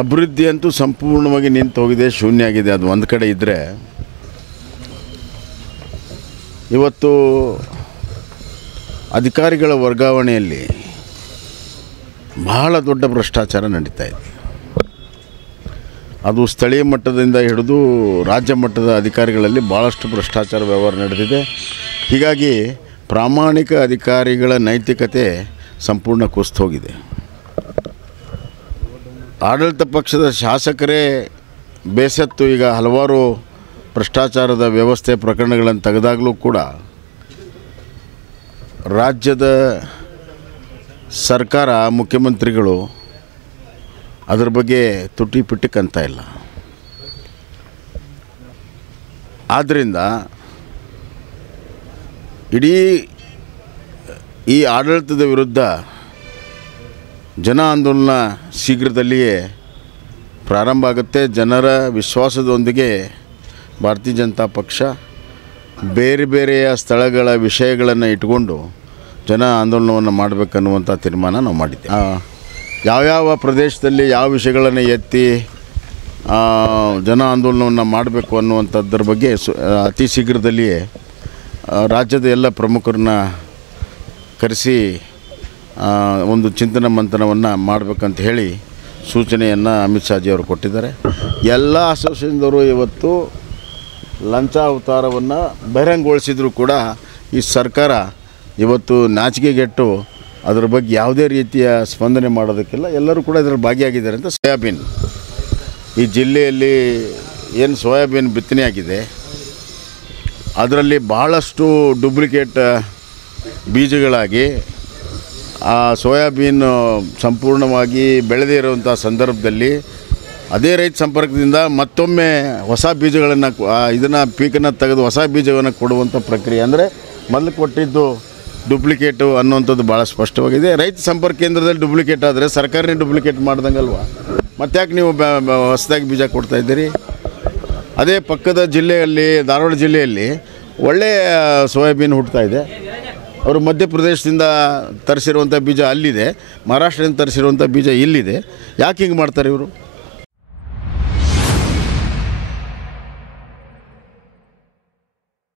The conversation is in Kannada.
ಅಭಿವೃದ್ಧಿ ಅಂತೂ ಸಂಪೂರ್ಣವಾಗಿ ನಿಂತು ಹೋಗಿದೆ, ಶೂನ್ಯ ಆಗಿದೆ. ಅದು ಒಂದು ಕಡೆ ಇದ್ದರೆ, ಇವತ್ತು ಅಧಿಕಾರಿಗಳ ವರ್ಗಾವಣೆಯಲ್ಲಿ ಬಹಳ ದೊಡ್ಡ ಭ್ರಷ್ಟಾಚಾರ ನಡೀತಾ ಇದೆ. ಅದು ಸ್ಥಳೀಯ ಮಟ್ಟದಿಂದ ಹಿಡಿದು ರಾಜ್ಯ ಮಟ್ಟದ ಅಧಿಕಾರಿಗಳಲ್ಲಿ ಭಾಳಷ್ಟು ಭ್ರಷ್ಟಾಚಾರ ವ್ಯವಹಾರ ನಡೆದಿದೆ. ಹೀಗಾಗಿ ಪ್ರಾಮಾಣಿಕ ಅಧಿಕಾರಿಗಳ ನೈತಿಕತೆ ಸಂಪೂರ್ಣ ಕುಸಿದು ಹೋಗಿದೆ. ಆಡಳಿತ ಪಕ್ಷದ ಶಾಸಕರೇ ಬೇಸತ್ತು ಈಗ ಹಲವಾರು ಭ್ರಷ್ಟಾಚಾರದ ವ್ಯವಸ್ಥೆ ಪ್ರಕರಣಗಳನ್ನು ತೆಗೆದಾಗಲೂ ಕೂಡ ರಾಜ್ಯದ ಸರ್ಕಾರ, ಮುಖ್ಯಮಂತ್ರಿಗಳು ಅದರ ಬಗ್ಗೆ ತುಟಿ ಪಿಟ್ಟಿಕ್ಕಂತ ಇಲ್ಲ. ಆದ್ದರಿಂದ ಇಡೀ ಈ ಆಡಳಿತದ ವಿರುದ್ಧ ಜನ ಆಂದೋಲನ ಶೀಘ್ರದಲ್ಲಿಯೇ ಪ್ರಾರಂಭ ಆಗುತ್ತೆ. ಜನರ ವಿಶ್ವಾಸದೊಂದಿಗೆ ಭಾರತೀಯ ಜನತಾ ಪಕ್ಷ ಬೇರೆ ಬೇರೆಯ ಸ್ಥಳಗಳ ವಿಷಯಗಳನ್ನು ಇಟ್ಕೊಂಡು ಜನ ಆಂದೋಲನವನ್ನು ಮಾಡಬೇಕನ್ನುವಂಥ ತೀರ್ಮಾನ ನಾವು ಮಾಡಿದ್ದೇವೆ. ಯಾವ್ಯಾವ ಪ್ರದೇಶದಲ್ಲಿ ಯಾವ ವಿಷಯಗಳನ್ನು ಎತ್ತಿ ಜನ ಆಂದೋಲನವನ್ನು ಮಾಡಬೇಕು ಅನ್ನುವಂಥದ್ರ ಬಗ್ಗೆ ಅತಿ ಶೀಘ್ರದಲ್ಲಿಯೇ ರಾಜ್ಯದ ಎಲ್ಲ ಪ್ರಮುಖರನ್ನ ಕರೆಸಿ ಒಂದು ಚಿಂತನ ಮಂಥನವನ್ನು ಮಾಡಬೇಕಂತ ಹೇಳಿ ಸೂಚನೆಯನ್ನು ಅಮಿತ್ ಶಾಜಿ ಅವರು ಕೊಟ್ಟಿದ್ದಾರೆ. ಎಲ್ಲ ಅಸೋಸಿಯೇಷನ್ದವರು ಇವತ್ತು ಲಂಚ ಅವತಾರವನ್ನು ಬಹಿರಂಗಗೊಳಿಸಿದರೂ ಕೂಡ ಈ ಸರ್ಕಾರ ಇವತ್ತು ನಾಚಿಕೆಗೆಟ್ಟು ಅದರ ಬಗ್ಗೆ ಯಾವುದೇ ರೀತಿಯ ಸ್ಪಂದನೆ ಮಾಡೋದಕ್ಕಿಲ್ಲ. ಎಲ್ಲರೂ ಕೂಡ ಇದರಲ್ಲಿ ಭಾಗಿಯಾಗಿದ್ದಾರೆ ಅಂತ. ಸೋಯಾಬೀನ್, ಈ ಜಿಲ್ಲೆಯಲ್ಲಿ ಏನು ಸೋಯಾಬೀನ್ ಬಿತ್ತನೆ ಆಗಿದೆ ಅದರಲ್ಲಿ ಬಹಳಷ್ಟು ಡೂಪ್ಲಿಕೇಟ್ ಬೀಜಗಳಾಗಿ ಆ ಸೋಯಾಬೀನ್ ಸಂಪೂರ್ಣವಾಗಿ ಬೆಳೆದೇ ಇರುವಂಥ ಸಂದರ್ಭದಲ್ಲಿ ಅದೇ ರೈತ ಸಂಪರ್ಕದಿಂದ ಮತ್ತೊಮ್ಮೆ ಹೊಸ ಬೀಜಗಳನ್ನು ಇದನ್ನು ಪೀಕನ್ನು ತೆಗೆದು ಹೊಸ ಬೀಜವನ್ನು ಕೊಡುವಂಥ ಪ್ರಕ್ರಿಯೆ, ಅಂದರೆ ಮೊದಲು ಕೊಟ್ಟಿದ್ದು ಡೂಪ್ಲಿಕೇಟು ಅನ್ನುವಂಥದ್ದು ಭಾಳ ಸ್ಪಷ್ಟವಾಗಿದೆ. ರೈತ ಸಂಪರ್ಕ ಕೇಂದ್ರದಲ್ಲಿ ಡೂಪ್ಲಿಕೇಟ್ ಆದರೆ ಸರ್ಕಾರನೇ ಡೂಪ್ಲಿಕೇಟ್ ಮಾಡ್ದಂಗಲ್ವ, ಮತ್ತ್ಯಾಕೆ ನೀವು ಹೊಸದಾಗಿ ಬೀಜ ಕೊಡ್ತಾಯಿದ್ದೀರಿ? ಅದೇ ಪಕ್ಕದ ಜಿಲ್ಲೆಯಲ್ಲಿ, ಧಾರವಾಡ ಜಿಲ್ಲೆಯಲ್ಲಿ ಒಳ್ಳೆಯ ಸೋಯಾಬೀನ್ ಹುಟ್ಟುತ್ತಾಯಿದೆ. ಅವರು ಮಧ್ಯಪ್ರದೇಶದಿಂದ ತರಿಸಿರುವಂಥ ಬೀಜ ಅಲ್ಲಿದೆ, ಮಹಾರಾಷ್ಟ್ರದಿಂದ ತರಿಸಿರುವಂಥ ಬೀಜ ಇಲ್ಲಿದೆ. ಯಾಕೆ ಹಿಂಗೆ ಮಾಡ್ತಾರೆ ಇವರು?